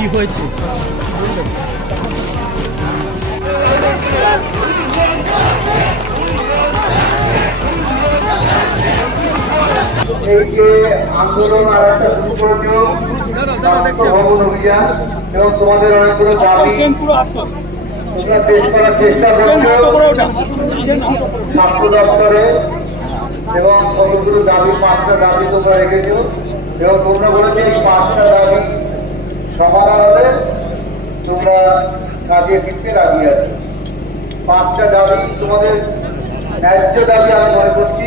তৈরি হয়েছে। এই যে আন্দোলন আর একটা শুরু করেছিল ভবন অভিযান এবং তোমাদের অনেকগুলো দাবি তোমরা পেশ করার চেষ্টা করছো স্বাস্থ্য দপ্তরে এবং অনেকগুলো দাবি 5টা দাবি তোমরা রেখেছো এবং তোমরা বলেছো এই 5টা দাবি সমাধান হলে তোমরা কাজে ফিরতে রাজি আছো। 5টা দাবি তোমাদের ন্যায্য দাবি আমি মনে করছি।